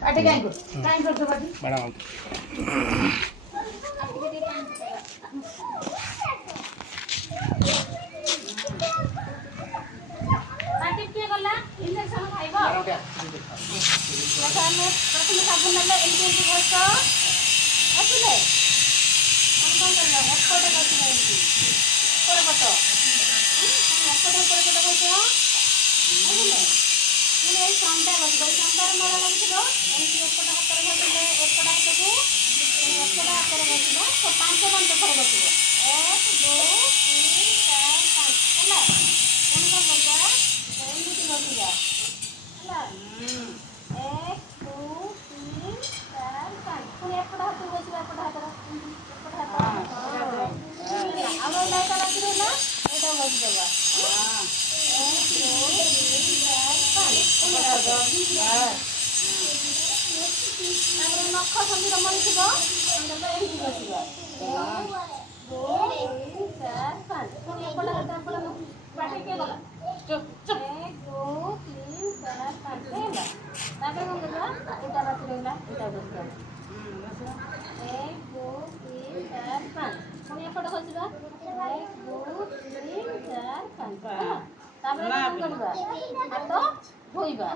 पाटे काई कर दो बाटी मैडम पाटे के गला इंजेक्शन खाइबो प्रथम साबुन नले एमटी घोष आसले कौन करला एपटे करछि एमटी पर पटो एपटे पर पटो कहतो आसले मुझे एक संटा बस संटार मला लागथिलो एमटी एपटे हातर घसिले एपटे हातको एपटे हातर घसिलो तो पांच थर घसिबो 1 2 3 4 5 ହେଲା पुणी कौन करबा एमटी घसिबा ହେଲା 1 2 3 4 5 पुणी एपटे हातर घसिबा एपटे हातर आलो लाइटा रखि देला एटा घसि देबा हां 1 2 3 4 5 पुणी ତାପରେ ନଖ ସନ୍ଧି ତମର ଥିବ ତମେ ଏଇଠି ବସିବ 1 2 3 4 5 ପୁଣି ଏପଟ ହାତ ଏପଟ ପାଟି କିଏ ଗଲା ଚୁପ୍ ଚୁପ୍ 1 2 3 4 5 ହେଲା ତାପରେ କଣ କରିବା ଏଟା ବାକି ରହିଲା ଏଟା ବସିବା 1 2 3 4 5 ପୁଣି ଏପଟ ଖସିବା 1 2 3 4 5 ହେଲା ତାପରେ କଣ କରିବା ହାତ ଧୋଇବା